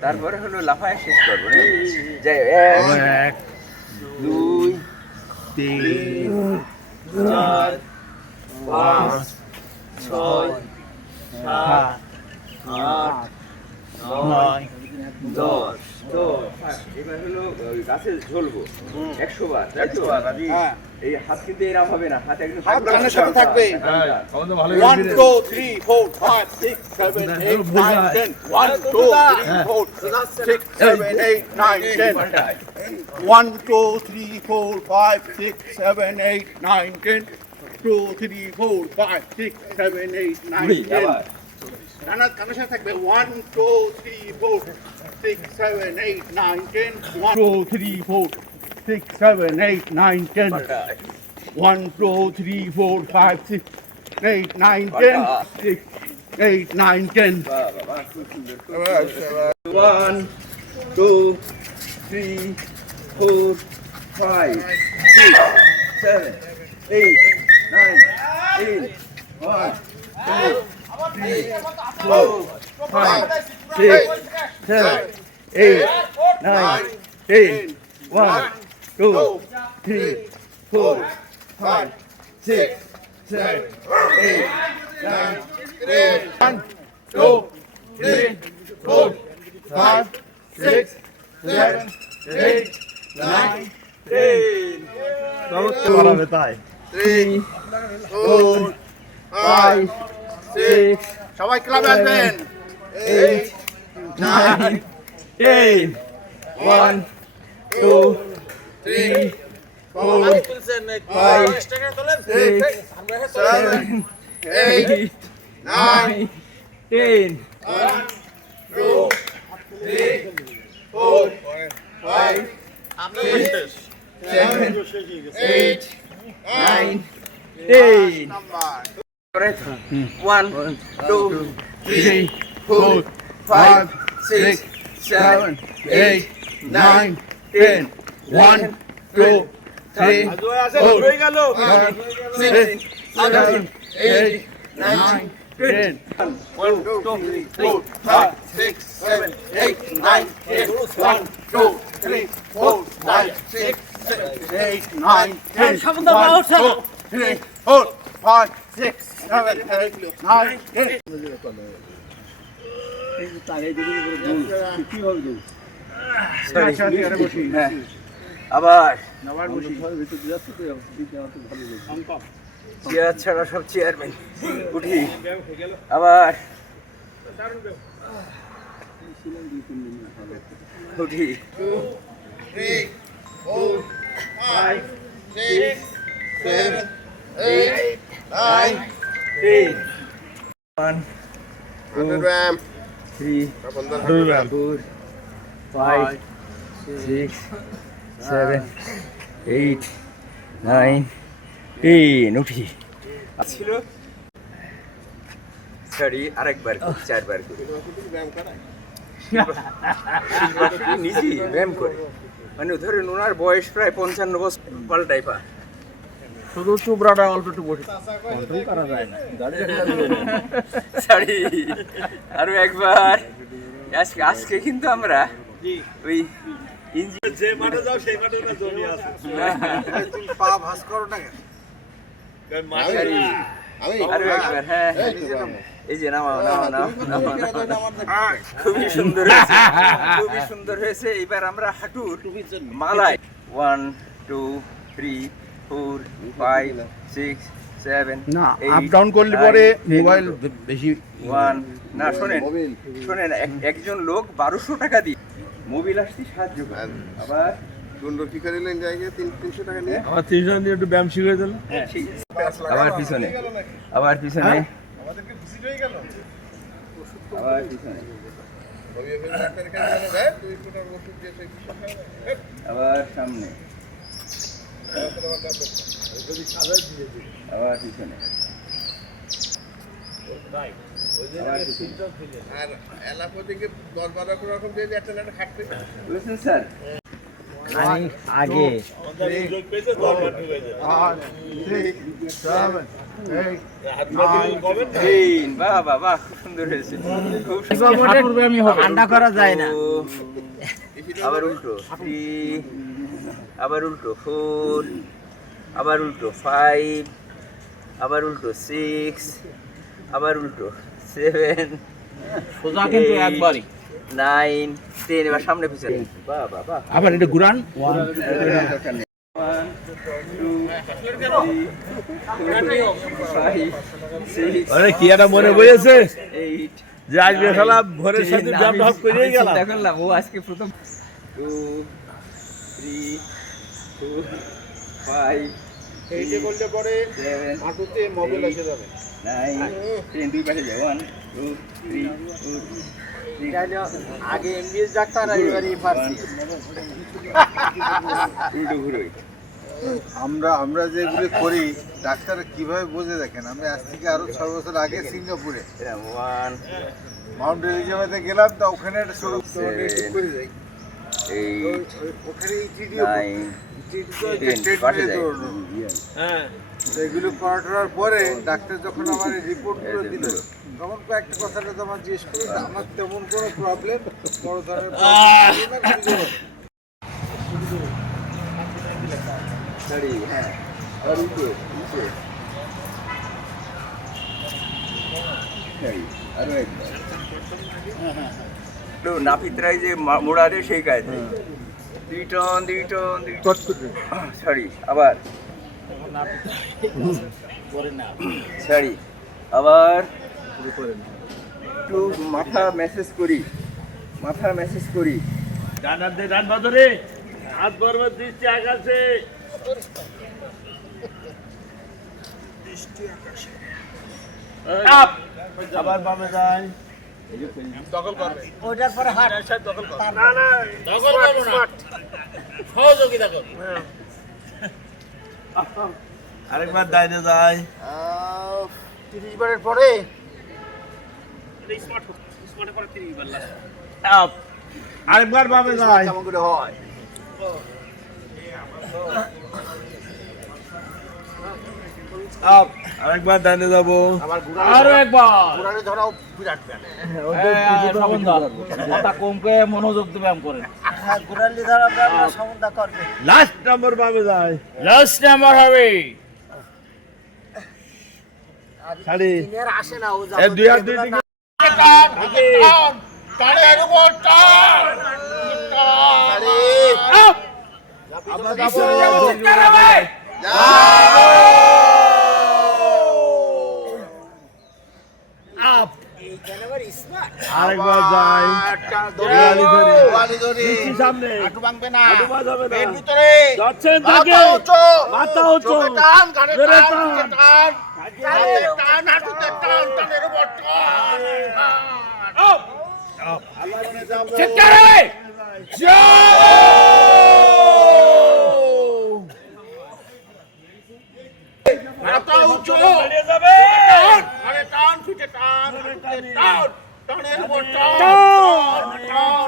তারপরে হলো লাফায় শেষ করবো যাই 1 2 3 4 5 6 7 8 9 10 এবার হলো গাছে ঝুলবো 100 বার 100 বার এই হাত কিন্তু এরকম হবে না হাত একদম কানের সাথে থাকবে 1 2 3 4 5 6 7 8 9 10 1 2 3 4 6 7 8 9 10 1 2 3 4 5 6 7 8 9 10 2 3 4 5 6 7 8 9 10 কানের সাথে থাকবে 1 2 3 4 6 7 8 9 10 1 2 3 4 6 7 8 9 10 1 2 3 4 5 6 8 9 10 6 8 9 10 1 2 3 4 5 6 7 8 9 10 1 2 3 4 5 6 7 8 9 10 1 2 3 4 5 6 7 8 9 10 1 2 3 4 5 6 7 8 9 বাড়াবে তাই 3 4 5 6 সবাই ক্লাবে আসবেন 8 9 10 1 2 3 4 5 6 7 8 9 10 2 3 4 5 6 7 8 9 10 নাম্বার 1 2 3 4 5 6 7 8 9 10 1 2 3 4 5 6 7 8 9 10 1 2 3 4 5 6 7 8 9 10 1 2 3 4 5 6 7 8 9 10 1 2 3 4 5 6 7 8 9 10 আবার চেয়ার ছাড়া সব চেয়ারম্যান উঠি আবার উঠি 3 4 5 6 7 8 9 10 1 100 gram 3 4 5 6 7 8 9 10 উঠি ছিল সরি আরেকবার চারবার করে নিজেই ব্যায়াম করে মানে ধরেন ওনার বয়স প্রায় 55 বছর পাল্টাই পা শুধু চুবড়াটা অল্প একটু বসে কন্ট্রোল করা যায় না সরি আরো একবার আজকে কিন্তু আমরা ওই যে মাঠে যাও সেই মাঠে না জমি আছে পা ভাঁজ করো না আরো একবার হ্যাঁ এই যে নামাও খুবই সুন্দর হয়েছে খুবই সুন্দর হয়েছে এবার আমরা হাঁটুর মালায় 1 2 3 4 5 6 7 না আপ ডাউন করলে পরে মোবাইল বেশি 1 না শোনেন একজন লোক 1200 টাকা দিয়ে মোবিল আসতে সাহায্য করে আবার দুটো কি করে নিলেন জায়গায় 300 টাকা নিয়ে আমার 300 দিয়ে একটু ব্যায়াম শিখিয়ে দিলেন হ্যাঁ ঠিক আছে আবার পিছনে আমাদেরকে ভিজিট হয়ে গেল আবার পিছনে ডাক্তারের কাছে গেলে দেয় 200 টাকা ওষুধ দিয়ে সেই আবার সামনে আবার পিছনে আর এলাপোদিকে 10-12 রকম দিয়ে একটা না হাঁটতে বুঝছেন স্যার আগে 3 4 5 6 7 তিন, বাহ বাহ বাহ, খুব সুন্দর হয়েছে, খুব সুন্দর। ঠান্ডা করা যায় না। আবার উল্টো 3, আবার উল্টো 4, আবার উল্টো 5, আবার উল্টো 6, আবার উল্টো 7, সোজা কিন্তু 8, একবারই 9, 10। এবার সামনে পিছনে, বাহ বাহ বাহ। আবার এটা ঘুরান 1, 2, 3, 4, 5, 6, আরে কি একটা মনে বইছে 8, যে আজকে খেলা ভোরের সাথে জাম ঢাপ করে গেলাম। চিন্তা করলাম ও আজকে প্রথম 2, 3, 4, 5, এইটা করলে পরে 7, হাঁটুতে মোবাইল এসে যাবে 9, 10। দুই পাশে যায় 1, 2, 3, 4, আগে ইংলিশ ডাক্তার এবারে ফার্সি। উল্টো ঘুরোই। আমরা যেগুলো করি ডাক্তার কিভাবে বোঝে দেখেন, আমি আজ থেকে আরো 6 বছর আগে সিঙ্গাপুরে 1, মাউন্ট এলিজাবেথে গেলাম, তা ওখানে একটা সরু করে যাই 8, ওখানে ইটিডি 9, 10। পাশে যায়। এগুলো করার পরে ডাক্তার যখন আমার রিপোর্টগুলো দিল তখন কয়েকটা কথাটা তো আমার জিজ্ঞেস করে যে আমার তেমন কোনো প্রবলেম বড় ধরনের দাঁড়ি, হ্যাঁ। আবার উল্টো, নিচে। দাঁড়ি, আরো একবার। তো নাপিতরাই যে মোড়া দেয় সেই কাজে। 2 টন, 2 টন, 2 টন। সরি, আবার। সরি, আবার একটু মাথা মেসেজ করি, মাথা মেসেজ করি। ডান হাত দিয়ে ডান পা ধরে হাত বরাবর দৃষ্টি আকাশে। আপ আবার বামে যায়। ওইটার পরে হাট না না দখল করব না, সহযোগিতা করব। আরেকবার ডাইনে যায়। 30 বারের পরে আপ আরেকবার বামে যায়। কেমন করে হয়? আপ আরেকবার ডাইনে যাব। আরো একবার ঘোরারে ধরাও বিরাট ব্যায়াম। কথা কম করে মনোযোগ দিয়ে ব্যায়াম করেন। হ্যাঁ, ঘোরালি ধরা ব্যায়াম সমুদ্র করবে। লাস্ট নাম্বার বামে যায়। লাস্ট নাম্বার হবে ছাড়ি দিনের আসে না ও এ দুই হাত দুই দিকে টানের উপর টান আবার যাব। আপ এইখানে আবার স্মার্ট। আরেকবার যায়। ওয়ালি ধরে দৃষ্টি সামনে। হাঁটু ভাঙবে না, হাঁটু বাঁধাবে না। পেট ভিতরে যাচ্ছেন মাথা থাকে। উঁচু, মাথা উঁচু। চোখে টান, কানে জোরে টান, টান। পিঠে টান, হাতে টান, হাঁটুতে টান, টানের উপর টান, টান। মাথা উঁচু, টান, কানে টান, পিঠে টান, হাঁটুতে টান, টানের উপর টান, টান, টান।